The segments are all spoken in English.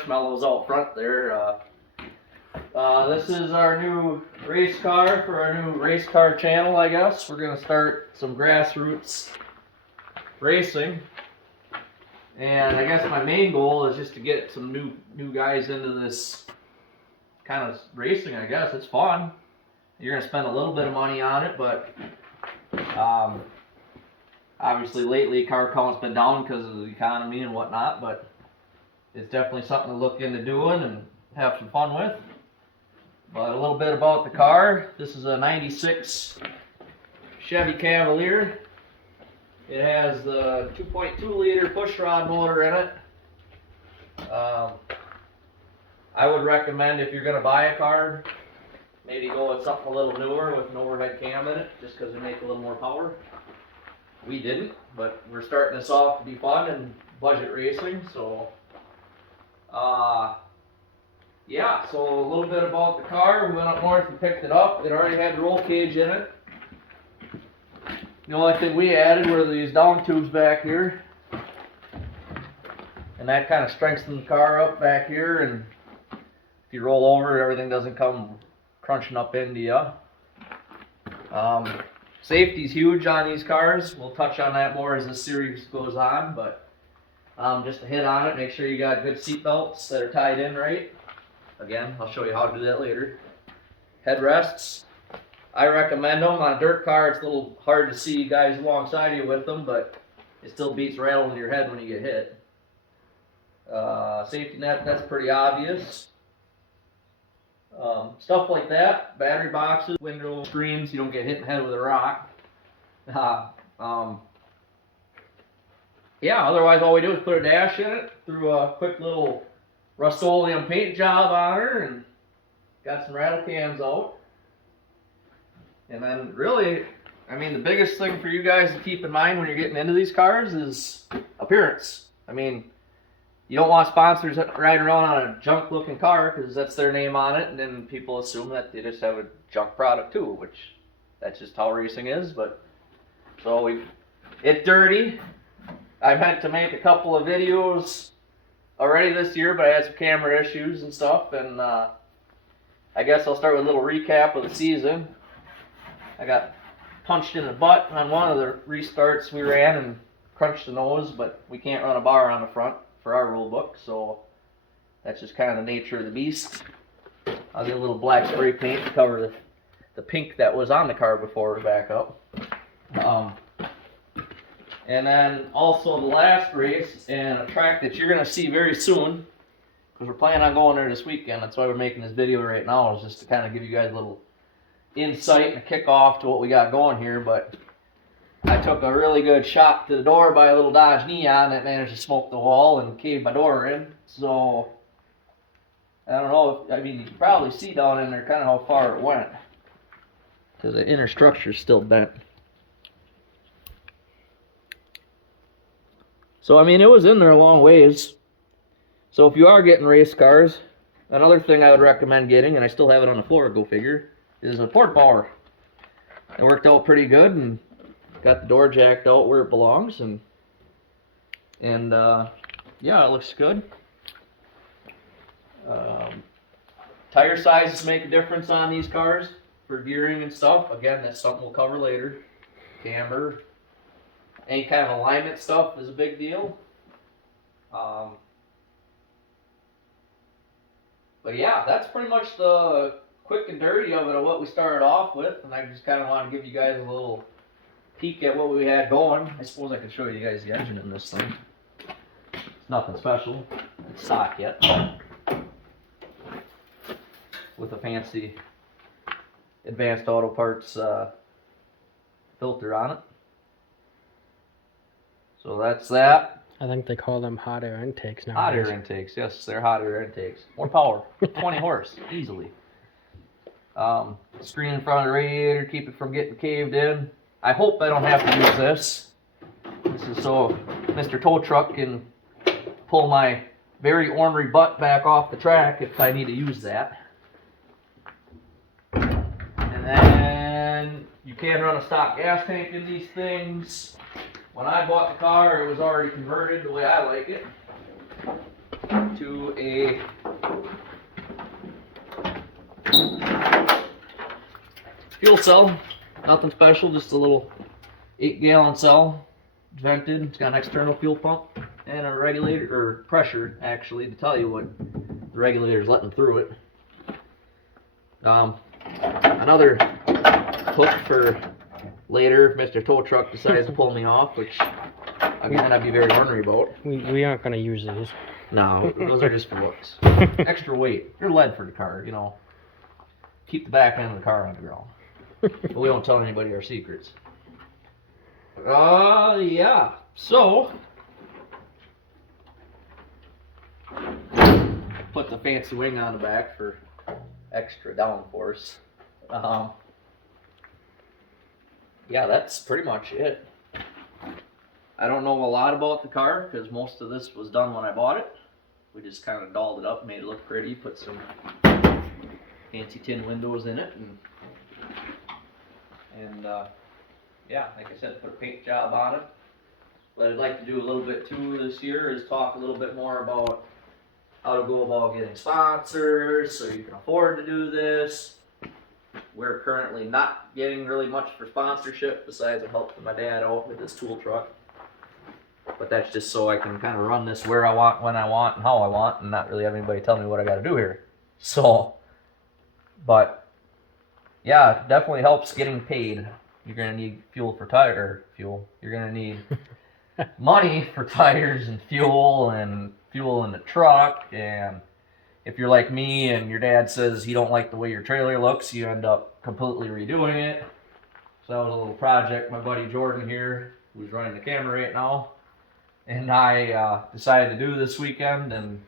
marshmallows out front there. This is our new race car for our new race car channel, I guess. We're going to start some grassroots racing. And I guess my main goal is just to get some new guys into this kind of racing, I guess. It's fun. You're going to spend a little bit of money on it, but obviously lately car count's been down because of the economy and whatnot, but it's definitely something to look into doing and have some fun with. But a little bit about the car. This is a 96 Chevy Cavalier. It has the 2.2 liter pushrod motor in it. I would recommend, if you're going to buy a car, maybe go with something a little newer with an overhead cam in it, just because they make a little more power. We didn't, but we're starting this off to be fun and budget racing, so yeah, so a little bit about the car. We went up north and picked it up. It already had roll cage in it. The only thing we added were these down tubes back here, and that kind of strengthens the car up back here, and if you roll over, everything doesn't come crunching up into you. Safety's huge on these cars. We'll touch on that more as this series goes on, but just to hit on it, make sure you got good seat belts that are tied in right. Again, I'll show you how to do that later. Headrests, I recommend them. On a dirt car, it's a little hard to see guys alongside you with them, but it still beats rattling your head when you get hit. Safety net, that's pretty obvious. Stuff like that, battery boxes, window screens, you don't get hit in the head with a rock. Yeah, otherwise all we do is put a dash in it, threw a quick little Rust-Oleum paint job on her, and got some rattle cans out. And then really, I mean, the biggest thing for you guys to keep in mind when you're getting into these cars is appearance. I mean, you don't want sponsors riding around on a junk looking car because that's their name on it, and then people assume that they just have a junk product too, which that's just how racing is. But so it's dirty. I meant to make a couple of videos already this year, but I had some camera issues and stuff, and I guess I'll start with a little recap of the season. I got punched in the butt on one of the restarts we ran and crunched the nose, but we can't run a bar on the front for our rule book, so that's just kind of the nature of the beast. I'll get a little black spray paint to cover the pink that was on the car before we back up. And then also the last race, and a track that you're going to see very soon, because we're planning on going there this weekend. That's why we're making this video right now, is just to kind of give you guys a little insight and a kickoff to what we got going here. But I took a really good shot to the door by a little Dodge Neon that managed to smoke the wall and cave my door in. So, I don't know, I mean, you can probably see down in there kind of how far it went, because the inner structure is still bent. So, I mean, it was in there a long ways. So, if you are getting race cars, another thing I would recommend getting, and I still have it on the floor, go figure, is a port power. It worked out pretty good, and got the door jacked out where it belongs, and yeah, it looks good. Tire sizes make a difference on these cars for gearing and stuff. Again, that's something we'll cover later. Camber. Any kind of alignment stuff is a big deal. But yeah, that's pretty much the quick and dirty of it, of what we started off with. And I just kind of want to give you guys a little peek at what we had going. I suppose I could show you guys the engine in this thing. It's nothing special. It's stock yet. With a fancy Advanced Auto Parts filter on it. So that's that. I think they call them hot air intakes now. Hot air intakes, yes, they're hot air intakes. More power, 20 horse, easily. Screen in front of the radiator, keep it from getting caved in. I hope I don't have to use this. This is so Mr. Tow Truck can pull my very ornery butt back off the track if I need to use that. And then you can run a stock gas tank in these things. When I bought the car, it was already converted the way I like it to a fuel cell. Nothing special, just a little 8-gallon cell, vented. It's got an external fuel pump and a regulator, or pressure actually, to tell you what the regulator's letting through it. Another hook for later if Mr. Tow Truck decides to pull me off, which again I'd be very ornery about. We aren't gonna use these. No, those are just for looks. Extra weight. They're lead for the car, you know. Keep the back end of the car on the ground. But we don't tell anybody our secrets. Yeah. So, put the fancy wing on the back for extra downforce. Yeah, that's pretty much it. I don't know a lot about the car because most of this was done when I bought it. We just kind of dolled it up, made it look pretty, put some fancy tin windows in it, and yeah, like I said, put a paint job on it. What I'd like to do a little bit too this year is talk a little bit more about how to go about getting sponsors so you can afford to do this. We're currently not getting really much for sponsorship besides helping my dad out with his tool truck. But that's just so I can kind of run this where I want, when I want, and how I want, and not really have anybody tell me what I got to do here. So, but yeah, it definitely helps getting paid. You're gonna need fuel for fuel. You're gonna need money for tires and fuel in the truck. And if you're like me and your dad says you don't like the way your trailer looks, you end up completely redoing it. So that was a little project my buddy Jordan here, who's running the camera right now, and I decided to do this weekend. And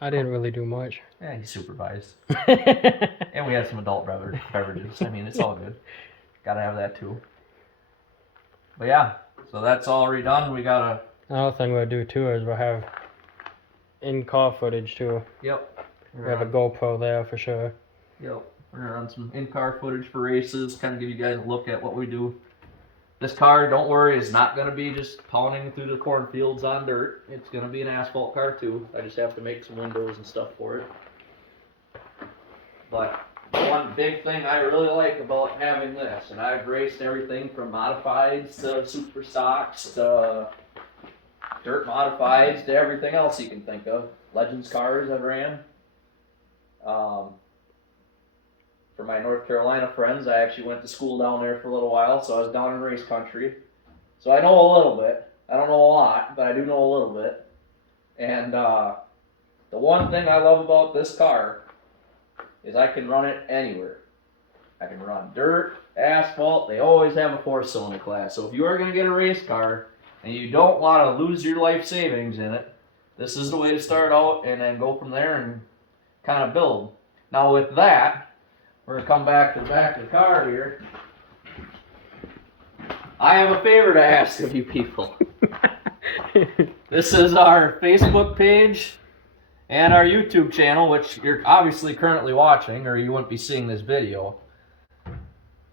I didn't really do much. yeah, he supervised. And we had some adult beverages. I mean, it's all good. Gotta have that too. But yeah, so that's all redone. We got Another thing we'll do too is we'll have in-car footage too. Yep. We have a GoPro there for sure. Yep. We're gonna run some in-car footage for races, kind of give you guys a look at what we do. This car, don't worry, is not gonna be just pounding through the cornfields on dirt. It's gonna be an asphalt car too. I just have to make some windows and stuff for it. But one big thing I really like about having this, and I've raced everything from modifieds to super stocks to dirt modifieds to everything else you can think of. Legends cars I've ran. For my North Carolina friends, I actually went to school down there for a little while, so I was down in race country. So I know a little bit. I don't know a lot, but I do know a little bit. And the one thing I love about this car is I can run it anywhere. I can run dirt, asphalt. They always have a 4-cylinder class. So if you are going to get a race car and you don't want to lose your life savings in it, this is the way to start out and then go from there and kind of build. Now with that, we're going to come back to the back of the car here. I have a favor to ask of you people. This is our Facebook page and our YouTube channel, which you're obviously currently watching, or you wouldn't be seeing this video.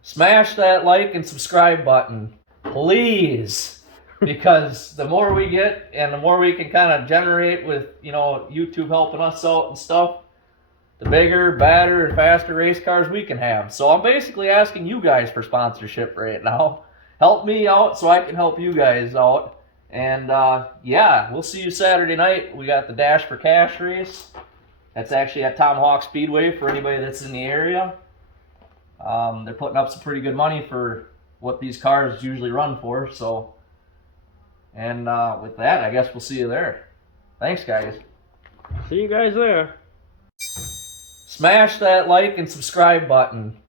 Smash that like and subscribe button, please, because the more we get and the more we can kind of generate with, you know, YouTube helping us out and stuff, the bigger, better, and faster race cars we can have. So I'm basically asking you guys for sponsorship right now. Help me out so I can help you guys out. And yeah, we'll see you Saturday night. We got the Dash for Cash race. That's actually at Tomahawk Speedway for anybody that's in the area. They're putting up some pretty good money for what these cars usually run for. So, and with that, I guess we'll see you there. Thanks, guys. See you guys there. Smash that like and subscribe button.